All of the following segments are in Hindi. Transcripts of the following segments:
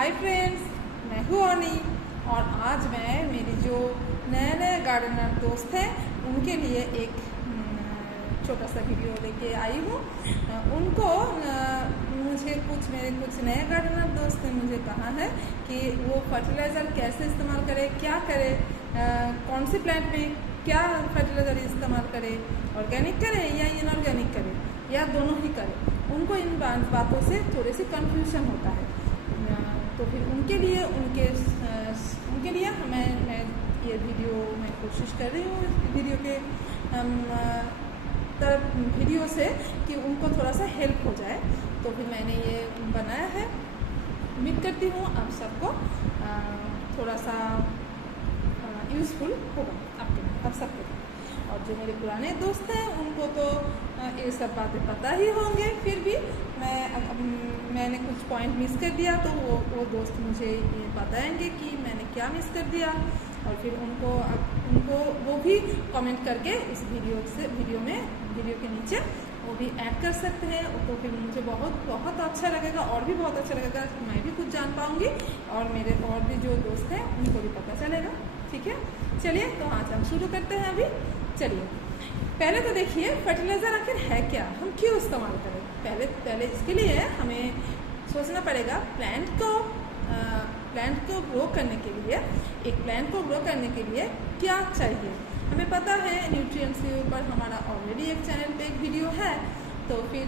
हाय फ्रेंड्स, मैं हूँ अनी और आज मैं मेरी जो नए नए गार्डनर दोस्त हैं उनके लिए एक छोटा सा वीडियो लेके आई हूँ। उनको मेरे कुछ नए गार्डनर दोस्त ने मुझे कहा है कि वो फर्टिलाइज़र कैसे इस्तेमाल करे, क्या करे, कौन से प्लांट में क्या फर्टिलाइज़र इस्तेमाल करे, ऑर्गेनिक करे या इनऑर्गेनिक करे या दोनों ही करे। उनको इन बातों से थोड़ी सी कन्फ्यूजन होता है। तो फिर उनके लिए मैं ये वीडियो मैं कोशिश कर रही हूँ वीडियो से कि उनको थोड़ा सा हेल्प हो जाए। तो फिर मैंने ये बनाया है। उम्मीद करती हूँ आप सबको थोड़ा सा यूज़फुल होगा आप सबको। और जो मेरे पुराने दोस्त हैं उनको तो ये सब बातें पता ही होंगे, फिर भी मैंने कुछ पॉइंट मिस कर दिया तो वो दोस्त मुझे ये बताएंगे कि मैंने क्या मिस कर दिया। और फिर उनको वो भी कमेंट करके इस वीडियो के नीचे वो भी ऐड कर सकते हैं। तो फिर मुझे बहुत अच्छा लगेगा और भी बहुत अच्छा लगेगा। मैं भी कुछ जान पाऊँगी और मेरे और भी जो दोस्त हैं उनको भी पता चलेगा। ठीक है, चलिए तो आज हम शुरू करते हैं। अभी चलिए पहले तो देखिए फर्टिलाइज़र आखिर है क्या, हम क्यों इस्तेमाल करें। पहले इसके लिए हमें सोचना पड़ेगा प्लांट को ग्रो करने के लिए, एक प्लांट को ग्रो करने के लिए क्या चाहिए। हमें पता है न्यूट्रिएंट्स के ऊपर हमारा ऑलरेडी एक चैनल पे एक वीडियो है। तो फिर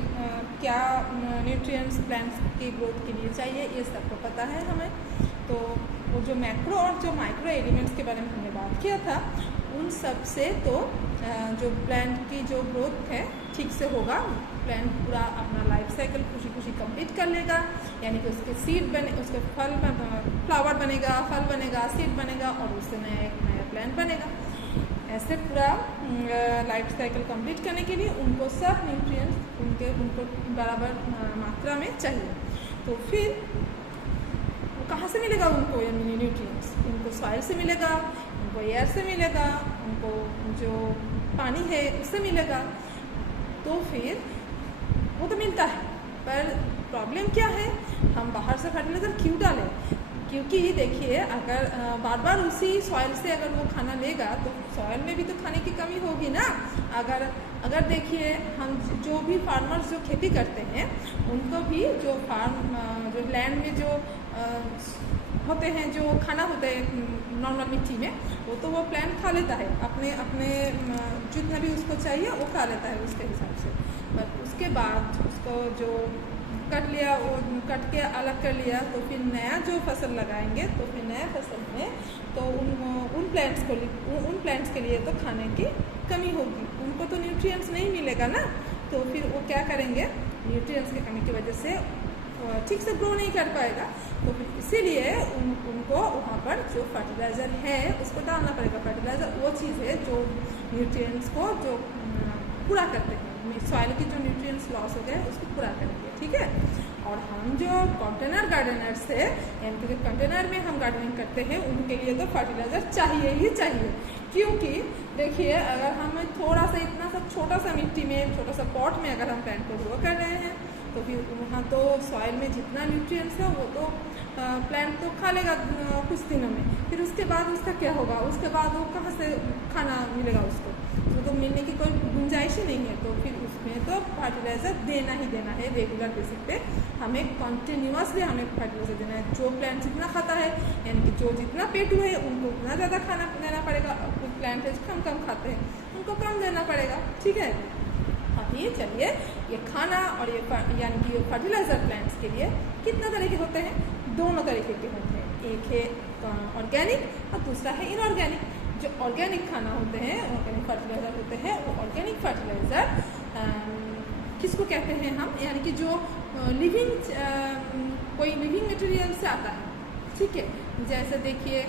क्या न्यूट्रिएंट्स प्लांट्स की ग्रोथ के लिए चाहिए ये सबको पता है हमें। तो वो जो मैक्रो और जो माइक्रो एलिमेंट्स के बारे में हमने बात किया था, उन सब से तो जो प्लांट की जो ग्रोथ है ठीक से होगा। प्लांट पूरा अपना लाइफ साइकिल खुशी कंप्लीट कर लेगा, यानी कि उसके उसके फ्लावर बनेगा, फल बनेगा, सीड बनेगा और उससे नया प्लांट बनेगा। ऐसे पूरा लाइफ साइकिल कंप्लीट करने के लिए उनको सब न्यूट्रिएंट्स उनको बराबर मात्रा में चाहिए। तो फिर कहाँ से मिलेगा उनको ये न्यूट्रिएंट्स? उनको सॉइल से मिलेगा, उनको एयर से मिलेगा, उनको जो पानी है उससे मिलेगा। तो फिर वो तो मिलता है, पर प्रॉब्लम क्या है, हम बाहर से फर्टिलाइज़र क्यों डालें? क्योंकि देखिए अगर बार बार उसी सॉइल से अगर वो खाना लेगा तो सॉइल में भी तो खाने की कमी होगी ना। अगर देखिए हम जो भी फार्मर्स जो खेती करते हैं उनको भी जो लैंड में जो होते हैं, जो खाना होता है नॉर्मल मिट्टी में, वो प्लांट खा लेता है अपने जितना भी उसको चाहिए वो खा लेता है उसके हिसाब से। पर उसके बाद उसको जो कट के अलग कर लिया तो फिर नया जो फसल लगाएंगे तो फिर नया फसल में तो उन प्लांट्स के लिए तो खाने की कमी होगी, उनको तो न्यूट्रिएंट्स नहीं मिलेगा ना। तो फिर वो क्या करेंगे, न्यूट्रिएंट्स की कमी की वजह से ठीक से ग्रो नहीं कर पाएगा। तो फिर इसीलिए उनको वहाँ पर जो फर्टिलाइज़र है उसको डालना पड़ेगा। फर्टिलाइज़र वो चीज़ है जो न्यूट्रिएंट्स को जो पूरा करते हैं, सॉइल की जो न्यूट्रिएंट्स लॉस हो गए उसको पूरा करेंगे। ठीक है, और हम जो कंटेनर गार्डनर्स है, यानी कि जो कंटेनर में हम गार्डनिंग करते हैं उनके लिए तो फर्टिलाइज़र चाहिए ही चाहिए। क्योंकि देखिए अगर हम थोड़ा सा इतना सा छोटा सा मिट्टी में छोटा सा पॉट में अगर हम प्लांट को ग्रो कर रहे हैं तो फिर वहाँ तो सॉइल में जितना न्यूट्रिएंट्स है वो तो प्लांट तो खा लेगा कुछ दिनों में। फिर उसके बाद उसका क्या होगा, उसके बाद वो कहाँ से खाना मिलेगा उसको तो मिलने की कोई गुंजाइश ही नहीं है। तो फिर उसमें तो फर्टिलाइज़र देना ही देना है। रेगुलर बेसिस पे हमें कंटिन्यूसली हमें फर्टिलाइज़र देना है। जो प्लांट जितना खाता है, यानी कि जो जितना पेटू है उनको उतना ज़्यादा खाना देना पड़ेगा। कुछ प्लांट है कम खाते हैं उनको कम देना पड़ेगा। ठीक है, अभी चलिए ये खाना और ये यानी कि ये फर्टिलाइज़र प्लांट्स के लिए कितना तरीके होते हैं, दोनों तरीके के होते हैं। एक है ऑर्गेनिक और दूसरा है इनऑर्गेनिक। जो ऑर्गेनिक खाना होते हैं, ऑर्गेनिक फर्टिलाइज़र होते हैं, वो ऑर्गेनिक फर्टिलाइज़र किसको कहते हैं हम, यानी कि जो कोई लिविंग मटेरियल से आता है। ठीक है, जैसे देखिए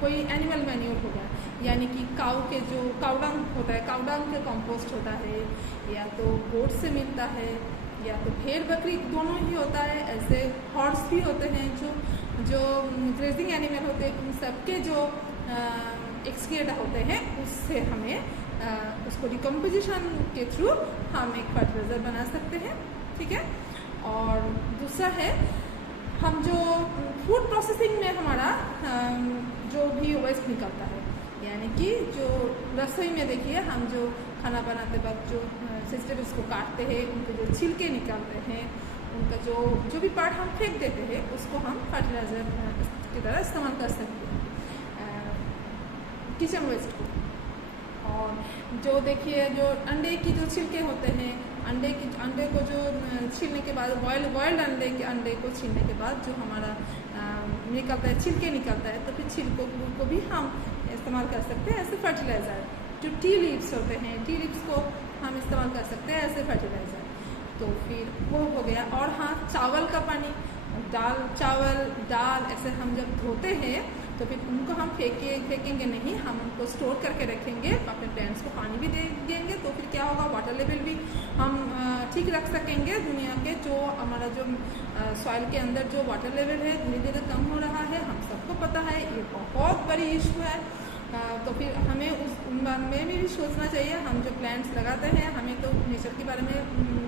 कोई एनिमल मैन्योर हो गया, यानी कि काउडंग होता है, काउडंग के कंपोस्ट होता है, या तो गोट से मिलता है या तो भेड़ बकरी दोनों ही होता है। ऐसे हॉर्स भी होते हैं जो ग्रेजिंग एनिमल होते हैं, उन सबके जो एक्सक्रीट होते हैं उससे हमें उसको डिकम्पोजिशन के थ्रू हम एक फर्टिलाइज़र बना सकते हैं। ठीक है, और दूसरा है हम जो फूड प्रोसेसिंग में हमारा जो भी वेस्ट निकलता है, यानी कि जो रसोई में देखिए हम जो खाना बनाते वक्त जो वेजिटेबल्स को काटते हैं, उनके जो छिलके निकालते हैं, उनका जो भी पार्ट हम फेंक देते हैं, उसको हम फर्टिलाइज़र की तरह इस्तेमाल कर सकते हैं किचन वेस्ट को। और जो देखिए जो अंडे की जो छिलके होते हैं, अंडे को जो छीलने के बाद बॉयल्ड अंडे को छीलने के बाद जो हमारा निकलता है, छिलके निकलता है, तो फिर छिलकों को भी हम इस्तेमाल कर सकते हैं एज ए फर्टिलाइज़र। जो टी लीव्स होते हैं, टी लीव्स को हम इस्तेमाल कर सकते हैं एज ए फर्टिलाइज़र। तो फिर वो हो गया। और हाँ, चावल का पानी, दाल ऐसे हम जब धोते हैं तो फिर उनको हम फेंकेंगे नहीं, हम उनको स्टोर करके रखेंगे, अपने प्लांट्स को पानी भी दे देंगे, तो फिर क्या होगा, वाटर लेवल भी हम ठीक रख सकेंगे। दुनिया के जो हमारा जो सॉइल के अंदर जो वाटर लेवल है धीरे धीरे कम हो रहा है, हम सबको पता है, ये बहुत बड़ी इशू है। तो फिर हमें उस बारे में भी सोचना चाहिए। हम जो प्लांट्स लगाते हैं, हमें तो नेचर के बारे में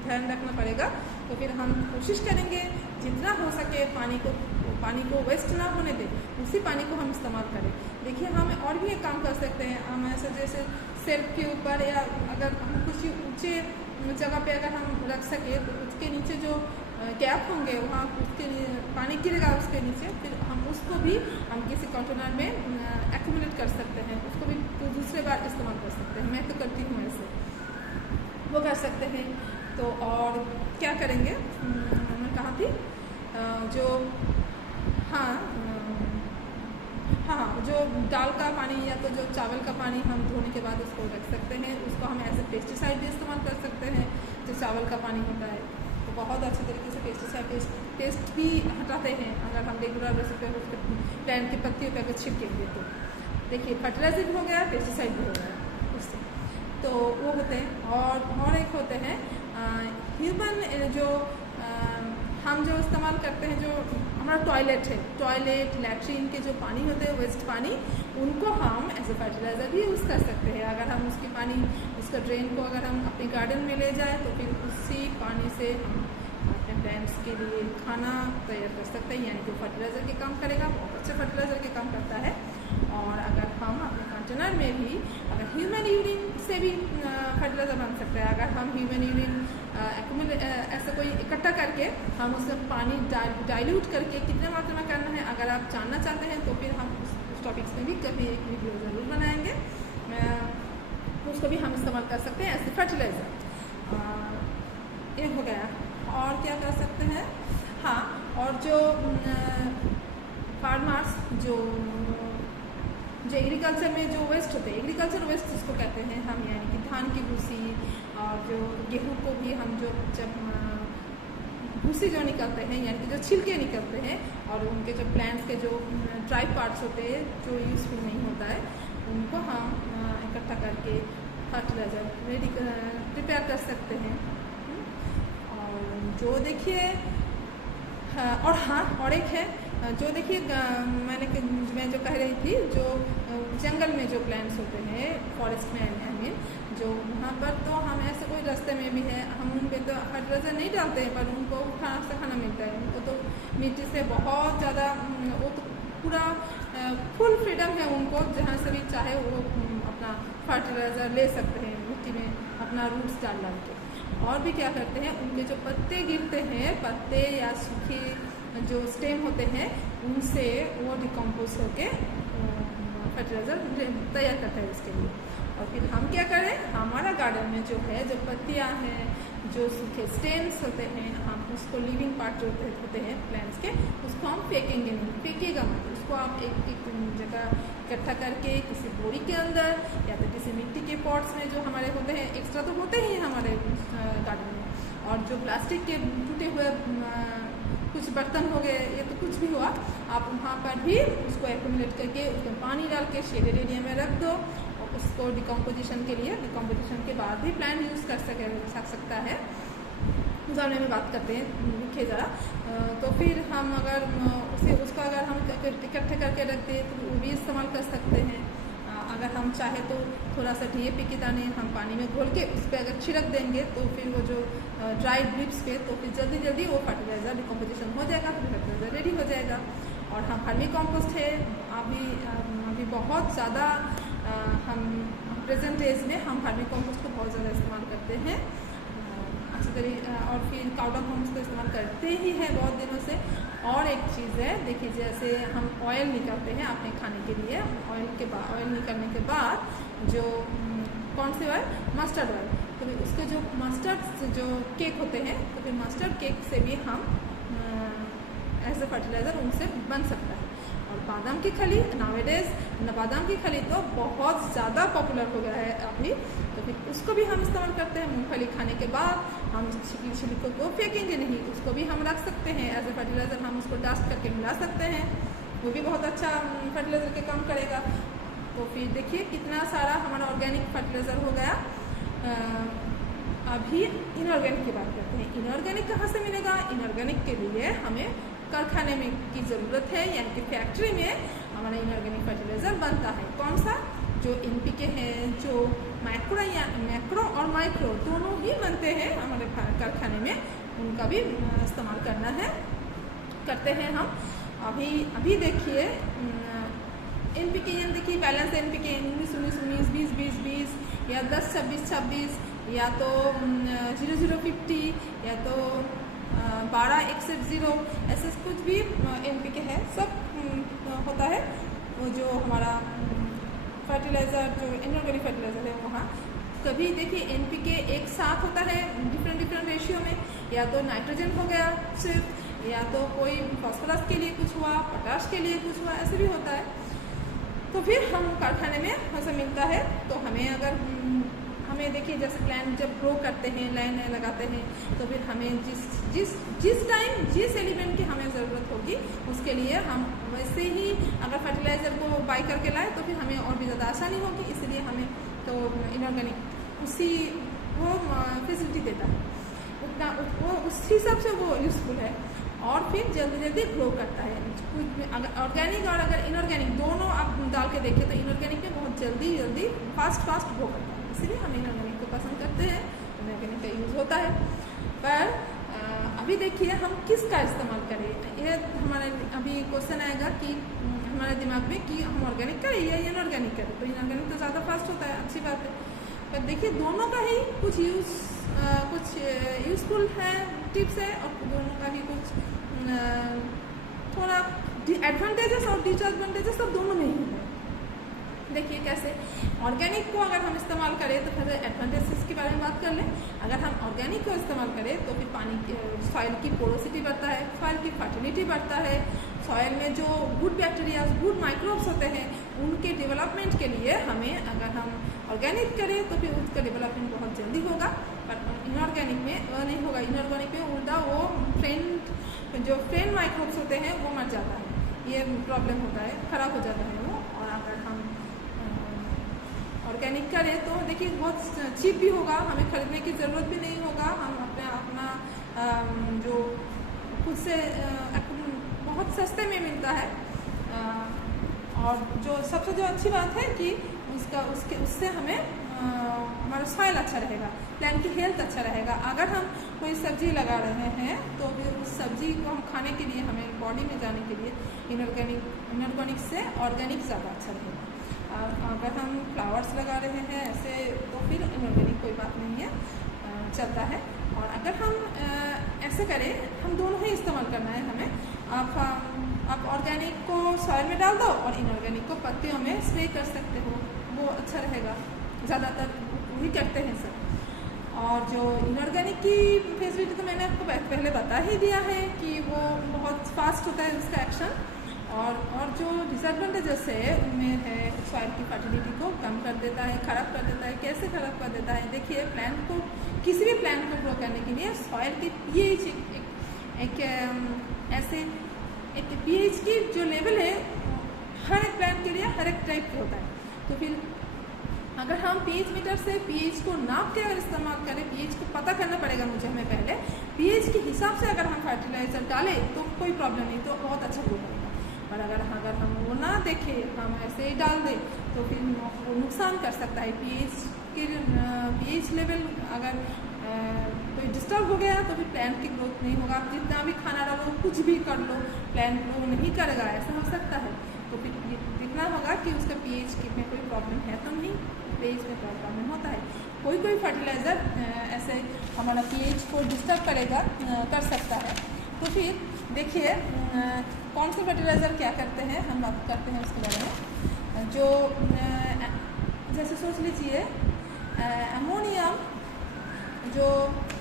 ध्यान रखना पड़ेगा। तो फिर हम कोशिश करेंगे जितना हो सके पानी को वेस्ट ना होने दें, उसी पानी को हम इस्तेमाल करें। देखिए, हम और भी एक काम कर सकते हैं। हम ऐसे जैसे सेल्फ के ऊपर, या अगर हम कुछ ऊँचे जगह पे अगर हम रख सके तो उसके नीचे जो गैप होंगे वहाँ उसके पानी गिरेगा उसके नीचे, फिर हम उसको भी हम किसी कंटेनर में एक्यूमुलेट कर सकते हैं, उसको भी तो दूसरे बार इस्तेमाल कर सकते हैं। मैं तो करती हूँ ऐसे, वो कर सकते हैं। तो और क्या करेंगे, मैं कहा थी जो जो दाल का पानी या तो जो चावल का पानी हम धोने के बाद उसको रख सकते हैं, उसको हम एज ए पेस्टिसाइड भी इस्तेमाल कर सकते हैं। जो चावल का पानी होता है तो बहुत अच्छे तरीके से पेस्टिसाइड पेस्ट भी हटाते हैं, अगर हम रेगुलर बेसिस पे उसके प्लांट की पत्तियों पर अगर छिड़केंगे तो। देखिए, फर्टिलाइजर भी हो गया, पेस्टिसाइड भी हो गया उससे, तो वो होते हैं। और एक होते हैं ह्यूमन, जो हम जो इस्तेमाल करते हैं, जो हमारा टॉयलेट है, लैट्रिन के जो पानी होते हैं, वेस्ट पानी, उनको हम एज ए फर्टिलाइज़र भी यूज़ कर सकते हैं। अगर हम उसका ड्रेन को अगर हम अपने गार्डन में ले जाएँ तो फिर उसी पानी से हम अपने प्लांट्स के लिए खाना तैयार कर सकते हैं, यानी कि फर्टिलाइज़र के काम करेगा, बहुत अच्छे फर्टिलाइज़र के काम करता है। और अगर हम अपने कंटेनर में भी अगर ह्यूमन यूरिन से भी फर्टिलाइज़र बन सकता है। अगर हम ह्यूमन यूरिन ऐसा कोई इकट्ठा करके हम उसमें पानी डाइल्यूट करके कितने मात्रा में करना है, अगर आप जानना चाहते हैं तो फिर हम उस टॉपिक्स में भी कभी एक वीडियो ज़रूर बनाएंगे, उसको भी हम इस्तेमाल कर सकते हैं एज ए फर्टिलाइज़र। ये हो गया। और क्या कर सकते हैं, हाँ, और जो फार्मर्स जो एग्रीकल्चर में जो वेस्ट होते हैं, एग्रीकल्चर वेस्ट जिसको कहते हैं हम, यानी कि धान की भूसी और जो गेहूँ को भी हम जब भूसी जो निकलते हैं, यानी कि जो छिलके निकलते हैं, और उनके जो प्लांट्स के जो ड्राई पार्ट्स होते हैं जो यूज़फुल नहीं होता है, उनको हम इकट्ठा करके फर्टिलाइज़र प्रिपेयर कर सकते हैं। और जो देखिए, और एक है जो देखिए, मैं जो कह रही थी, जो जंगल में जो प्लांट्स होते हैं, फॉरेस्ट में आई मीन, जो वहाँ पर तो हम ऐसे कोई रास्ते में भी है, हम उन पर तो फर्टिलाइज़र नहीं डालते हैं, पर उनको खाना मिलता है। उनको तो मिट्टी से बहुत ज़्यादा, वो तो पूरा फुल फ्रीडम है उनको, जहाँ से भी चाहे वो अपना फर्टिलाइज़र ले सकते हैं, मिट्टी में अपना रूट्स डाल के। और भी क्या करते हैं, उनके जो पत्ते गिरते हैं, पत्ते या सूखे जो स्टेम होते हैं, उनसे वो डिकम्पोज होके फर्टिलाइज़र तैयार करता है उसके लिए। और फिर हम क्या करें, हमारा गार्डन में जो है, जो पत्तियाँ हैं, जो सूखे स्टेम्स होते हैं, हम उसको लिविंग पार्ट जो होते हैं प्लांट्स के, उसको हम फेंकेंगे नहीं, फेंकिएगा मत, उसको आप एक जगह इकट्ठा करके किसी बोरी के अंदर या तो किसी मिट्टी के पॉट्स में, जो हमारे होते हैं, एक्स्ट्रा तो होते ही हमारे गार्डन में, और जो प्लास्टिक के टूटे हुए कुछ बर्तन हो गए, ये तो कुछ भी हुआ, आप वहाँ पर भी उसको एक्यूमुलेट करके उसमें पानी डाल के शेडेड एरिया में रख दो, और उसको डिकम्पोजिशन के लिए, डिकम्पोजिशन के बाद भी प्लांट यूज़ कर सकता है। उदाहरण में बात करते हैं, लिखिए ज़रा। तो फिर हम अगर उसका अगर हम इकट्ठे करके रखते हैं तो वो भी इस्तेमाल कर सकते हैं। अगर हम चाहे तो थोड़ा सा DAP के दाने हम पानी में घोल के उस पर अगर छिड़क देंगे तो फिर वो जो ड्राइड लिप्स पे, तो फिर जल्दी वो फर्टिलाइज़र डिकम्पोजिशन हो जाएगा, फिर फर्टिलाइज़र रेडी हो जाएगा। और हम वर्मी कंपोस्ट है अभी बहुत ज़्यादा हम प्रेजेंट एज में हम वर्मी कंपोस्ट को बहुत ज़्यादा इस्तेमाल करते हैं अच्छी तरीके, और फिर काउडंग कंपोस्ट को इस्तेमाल करते ही हैं बहुत दिनों से। और एक चीज़ है, देखिए जैसे हम ऑयल निकालते हैं अपने खाने के लिए, ऑयल निकालने के बाद जो कौन से ऑयल, मस्टर्ड ऑयल, तो फिर उसके जो मस्टर्ड जो केक होते हैं, तो फिर मस्टर्ड केक से भी हम एज ए फर्टिलाइज़र उनसे बन सकता है। और बादाम की खली, नावेडेज बादाम की खली तो बहुत ज़्यादा पॉपुलर हो गया है अभी, तो फिर उसको भी हम इस्तेमाल करते हैं। मूंगफली खाने के बाद हम छिलकों को फेंकेंगे नहीं, उसको भी हम रख सकते हैं एज ए फर्टिलाइज़र, हम उसको डस्ट करके मिला सकते हैं, वो भी बहुत अच्छा फर्टिलाइज़र के काम करेगा। तो फिर देखिए कितना सारा हमारा ऑर्गेनिक फर्टिलाइज़र हो गया। अभी इनऑर्गेनिक की बात करते हैं। इनऑर्गेनिक कहाँ से मिलेगा? इनऑर्गेनिक के लिए हमें कारखाने में की ज़रूरत है, यानी कि फैक्ट्री में हमारा इनऑर्गेनिक फर्टिलाइज़र बनता है। कौन सा? जो NPK है, जो मैक्रो और माइक्रो दोनों ही बनते हैं हमारे कारखाने में, उनका भी इस्तेमाल करते हैं हम। अभी देखिए NPK, देखिए बैलेंस NPK 19-19, 20-20-20 या 10-26-26 या तो 00-50 या तो 12-61-0, ऐसे कुछ भी NPK है, सब होता है। वो जो हमारा फर्टिलाइज़र जो इनऑर्गेनिक फर्टिलाइज़र है वहाँ कभी देखिए NPK एक साथ होता है डिफरेंट रेशियो में, या तो नाइट्रोजन हो गया सिर्फ, या तो कोई फॉस्फोरस के लिए कुछ हुआ, पोटाश के लिए कुछ हुआ, ऐसे भी होता है। तो फिर हम कारखाने में हमसे मिलता है, तो हमें देखिए जैसे प्लांट जब ग्रो करते हैं, नए लगाते हैं, तो फिर हमें जिस टाइम जिस एलिमेंट की हमें ज़रूरत होगी उसके लिए हम वैसे ही अगर फर्टिलाइज़र को बाई करके लाए तो फिर हमें और भी ज़्यादा आसानी होगी। इसलिए हमें तो इनऑर्गेनिक वो फैसिलिटी देता है, उतना वो उस हिसाब से वो यूज़फुल है और फिर जल्दी ग्रो करता है। कुछ अगर ऑर्गेनिक और अगर इनऑर्गेनिक दोनों आप डाल के देखें तो इनऑर्गेनिक में बहुत जल्दी फास्ट ग्रो करता है, इसलिए हम इनऑर्गेनिक को पसंद करते हैं, इनऑर्गेनिक का यूज़ होता है। पर अभी देखिए हम किसका इस्तेमाल करें, ये हमारा अभी क्वेश्चन आएगा कि हमारे दिमाग में कि हम ऑर्गेनिक करें या इनऑर्गेनिक करें। तो इनऑर्गेनिक तो ज़्यादा फास्ट होता है, अच्छी बात है, पर देखिए दोनों का ही कुछ यूज़फुल है, टिप्स है, और दोनों का ही कुछ थोड़ा एडवांटेजेस और डिसएडवांटेजेस सब दोनों में ही है। देखिए कैसे ऑर्गेनिक को अगर हम इस्तेमाल करें तो फिर एडवांटेजेस के बारे में बात कर लें। अगर हम ऑर्गेनिक को इस्तेमाल करें तो फिर सॉइल की पोरोसिटी बढ़ता है, सॉइल की फर्टिलिटी बढ़ता है, सॉइल में जो गुड बैक्टीरिया, गुड माइक्रोब्स होते हैं उनके डेवलपमेंट के लिए हमें अगर हम ऑर्गेनिक करें तो फिर उसका डेवलपमेंट बहुत जल्दी होगा। पर इनऑर्गेनिक में वो नहीं होगा, इनऑर्गेनिक में उल्टा वो फ्रेंड माइक्रोब्स होते हैं वो मर जाता है, ये प्रॉब्लम होता है, ख़राब हो जाता है वो। और अगर हम ऑर्गेनिक करें तो देखिए बहुत चीप भी होगा, हमें खरीदने की ज़रूरत भी नहीं होगा, हम अपना जो खुद से बहुत सस्ते में मिलता है। और जो सबसे जो अच्छी बात है कि उससे हमें हमारा सॉइल अच्छा रहेगा, प्लांट की हेल्थ अच्छा रहेगा। अगर हम कोई सब्जी लगा रहे हैं तो उस सब्जी को हम खाने के लिए, हमें बॉडी में जाने के लिए इनऑर्गेनिक से ऑर्गेनिक ज़्यादा अच्छा रहेगा। अगर हम फ्लावर्स लगा रहे हैं ऐसे तो फिर इनऑर्गेनिक कोई बात नहीं है, चलता है। और अगर हम ऐसे करें, हम दोनों ही इस्तेमाल करना है हमें। आप ऑर्गेनिक को सॉइल में डाल दो और इनऑर्गेनिक को पत्तियों में स्प्रे कर सकते हो, वो अच्छा रहेगा, ज़्यादातर वही करते हैं सब। और जो इनऑर्गेनिक की फैसिलिटी तो मैंने आपको पहले बता ही दिया है कि वो बहुत फास्ट होता है उसका एक्शन। और जो डिसएडवांटेजेस है उनमें है सॉइल की फर्टिलिटी को कम कर देता है, ख़राब कर देता है। कैसे ख़राब कर देता है? देखिए प्लांट को, किसी भी प्लांट को ग्रो करने के लिए सॉइल की pH एक pH की जो लेवल है हर एक प्लांट के लिए हर एक टाइप का होता है। तो फिर अगर हम pH मीटर से pH को नाप के अगर इस्तेमाल करें, pH को पता करना पड़ेगा हमें पहले, pH के हिसाब से अगर हम फर्टिलाइज़र डालें तो कोई प्रॉब्लम नहीं, तो बहुत अच्छा ग्रो करेगा। पर अगर हम वो ना देखें, हम ऐसे ही डाल दें तो फिर वो नुकसान कर सकता है। pH लेवल अगर कोई डिस्टर्ब हो गया तो फिर प्लांट की ग्रोथ नहीं होगा। आप जितना भी खाना डालो, कुछ भी कर लो, प्लांट ग्रो नहीं करेगा, ऐसा हो सकता है। तो फिर देखना होगा कि उसका पीएच में कोई प्रॉब्लम है तो नहीं, पीएच में प्रॉब्लम होता है। कोई फर्टिलाइज़र ऐसे हमारा पीएच को डिस्टर्ब करेगा, कर सकता है। तो फिर देखिए कौन से फर्टिलाइज़र क्या करते हैं, हम बात करते हैं उसके बारे में। जो जैसे सोच लीजिए अमोनियम, जो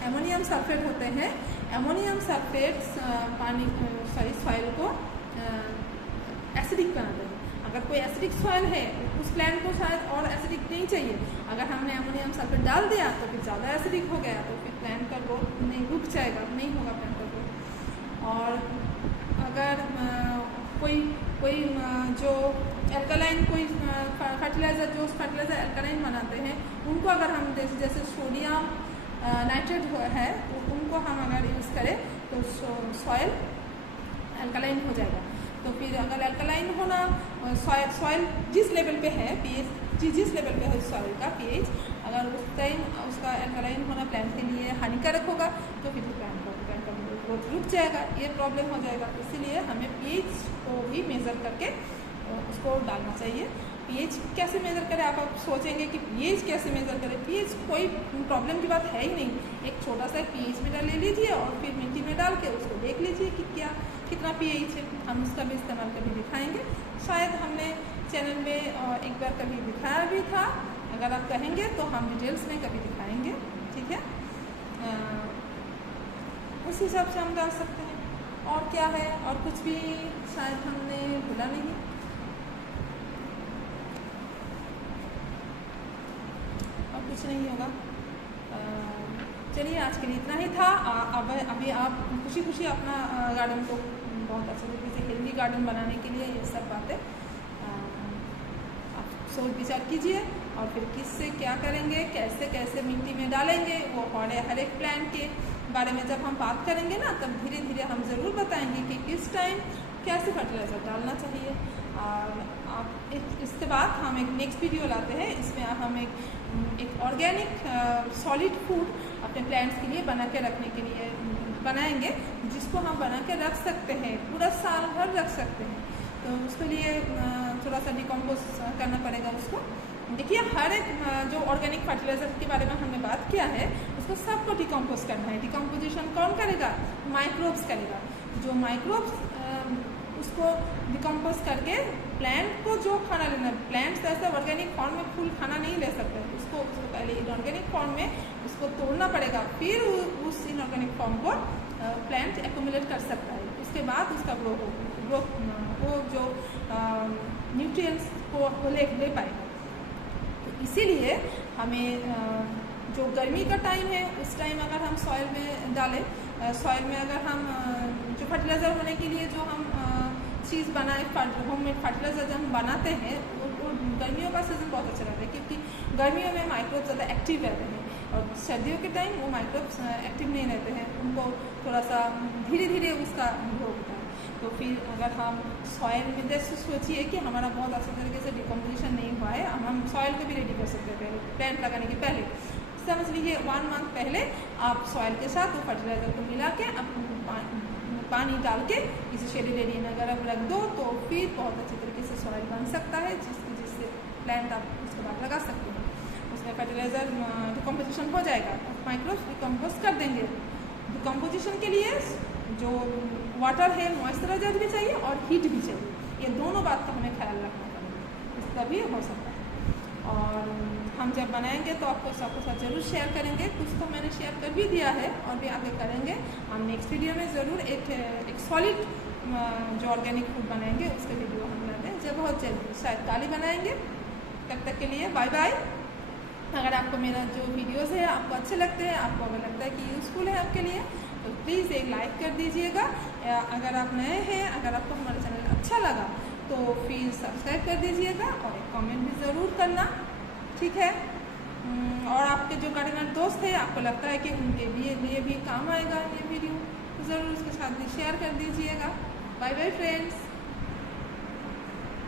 अमोनियम सल्फेट होते हैं, अमोनियम सल्फेट्स सॉइल को एसिडिक बना देंगे। अगर कोई एसिडिक सॉइल है, उस प्लांट को शायद और एसिडिक नहीं चाहिए, अगर हमने अमोनियम सल्फेट डाल दिया तो फिर ज़्यादा एसिडिक हो गया, तो फिर प्लांट का ग्रोथ नहीं, रुक जाएगा, नहीं होगा प्लांट का ग्रोथ। और अगर कोई जो एल्कलाइन कोई फर्टिलाइज़र, जो फर्टिलाइज़र एल्कलाइन बनाते हैं, उनको अगर हम जैसे सोडियम नाइट्रेट है, उनको हम अगर यूज़ करें तो सॉइल एल्कलाइन हो जाएगा। तो फिर अगर एल्कलाइन होना, सॉइल जिस लेवल पे है, पीएच जिस लेवल पे है सॉइल का पीएच, अगर उस टाइम उसका एल्कलाइन होना प्लांट के लिए हानिकारक होगा तो फिर प्लांट का ग्रोथ रुक जाएगा, ये प्रॉब्लम हो जाएगा। इसीलिए हमें पीएच को भी मेज़र करके उसको डालना चाहिए। पीएच कैसे मेज़र करें, आप सोचेंगे कि पीएच कैसे मेज़र करें। पीएच कोई प्रॉब्लम की बात है ही नहीं, एक छोटा सा पीएच मीटर ले लीजिए और फिर मिट्टी में डाल के उसको देख लीजिए कि कितना पीएच है। हम उसका भी इस्तेमाल कभी दिखाएंगे, शायद हमने चैनल में एक बार कभी दिखाया भी था। अगर आप कहेंगे तो हम डिटेल्स में कभी दिखाएंगे, ठीक है। उस हिसाब से हम डाल सकते हैं। और क्या है, और कुछ भी शायद हमने भूला नहीं, और कुछ नहीं होगा। चलिए आज के लिए इतना ही था। अभी आप खुशी अपना गार्डन को बहुत अच्छे तरीके से हेल्दी गार्डन बनाने के लिए ये सब बातें आप सोच विचार कीजिए, और फिर किससे क्या करेंगे, कैसे कैसे मिट्टी में डालेंगे, वो हर एक प्लांट के बारे में जब हम बात करेंगे ना, तब धीरे धीरे हम ज़रूर बताएंगे कि किस टाइम कैसे फर्टिलाइज़र डालना चाहिए। और आप इसके बाद हम एक नेक्स्ट वीडियो लाते हैं, इसमें हम एक ऑर्गेनिक सॉलिड फूड अपने प्लांट्स के लिए बना के रखने के लिए बनाएंगे, जिसको हम बना के रख सकते हैं, पूरा साल भर रख सकते हैं। तो उसके लिए थोड़ा सा डिकम्पोज करना पड़ेगा उसको। देखिए हर एक जो ऑर्गेनिक फर्टिलाइज़र के बारे में हमने बात किया है, उसको सबको डिकम्पोज करना है। डिकम्पोजिशन कौन करेगा? माइक्रोब्स करेगा। जो माइक्रोब्स उसको डिकम्पोज करके प्लांट को जो खाना लेना, प्लांट्स ऐसे ऑर्गेनिक फॉर्म में फुल खाना नहीं ले सकते, उसको पहले इनऑर्गेनिक फॉर्म में उसको तोड़ना पड़ेगा, फिर उस इनऑर्गेनिक फॉर्म को प्लांट एक्यूमुलेट कर सकता है। उसके बाद उसका ग्रोथ वो जो न्यूट्रिएंट्स को ले पाएगा। तो इसीलिए हमें जो गर्मी का टाइम है, उस टाइम अगर हम सॉइल में डालें, सॉइल में अगर हम जो फर्टिलाइज़र होने के लिए जो हम चीज़ बनाए, होममेड फर्टिलाइज़र जब हम बनाते हैं, वो गर्मियों का सीज़न बहुत अच्छा रहता है, क्योंकि गर्मियों में माइक्रोब्स ज़्यादा एक्टिव रहते हैं, और सर्दियों के टाइम वो माइक्रोब्स एक्टिव नहीं रहते हैं, उनको थोड़ा सा धीरे धीरे उसका ग्रो होता है। तो फिर अगर हम सॉइल में जैसे सोचिए कि हमारा बहुत अच्छे तरीके से डिकम्पोजिशन नहीं हुआ है, हम सॉइल को भी रेडी कर सकते हैं पहले, प्लांट लगाने के पहले। समझ लीजिए 1 मंथ पहले आप सॉइल के साथ वो फर्टिलाइज़र को मिला के पानी डाल के किसी शेडेड एरिया में अगर आप रख दो, तो फिर बहुत अच्छे तरीके से सॉइल बन सकता है, जिससे प्लांट आप उसके बाद लगा सकते हैं। उसमें फर्टिलाइज़र डिकम्पोजिशन हो जाएगा, माइक्रोब्स डिकम्पोज कर देंगे। डिकम्पोजिशन के लिए जो वाटर है, मॉइस्चराइजर भी चाहिए और हीट भी चाहिए, ये दोनों बात का हमें ख्याल रखना पड़ेगा, इसका भी हो सकता है। और हम जब बनाएंगे तो आपको सबके साथ ज़रूर शेयर करेंगे। कुछ तो मैंने शेयर कर भी दिया है और भी आगे करेंगे। हम नेक्स्ट वीडियो में ज़रूर एक सॉलिड जो ऑर्गेनिक फूड बनाएंगे, उसके वीडियो हम बनाते हैं जब बहुत जल्दी, शायद काली बनाएंगे। तब तक के लिए बाय बाय। अगर आपको मेरा जो वीडियोज़ है आपको अच्छे लगते हैं, आपको अगर लगता है कि यूज़फुल है आपके लिए, तो प्लीज़ एक लाइक कर दीजिएगा। अगर आप नए हैं, अगर आपको हमारा चैनल अच्छा लगा तो फिर सब्सक्राइब कर दीजिएगा और एक कमेंट भी ज़रूर करना, ठीक है। और आपके जो गार्डनर दोस्त हैं, आपको लगता है कि उनके लिए भी काम आएगा ये वीडियो, तो ज़रूर उसके साथ भी शेयर कर दीजिएगा। Bye bye friends.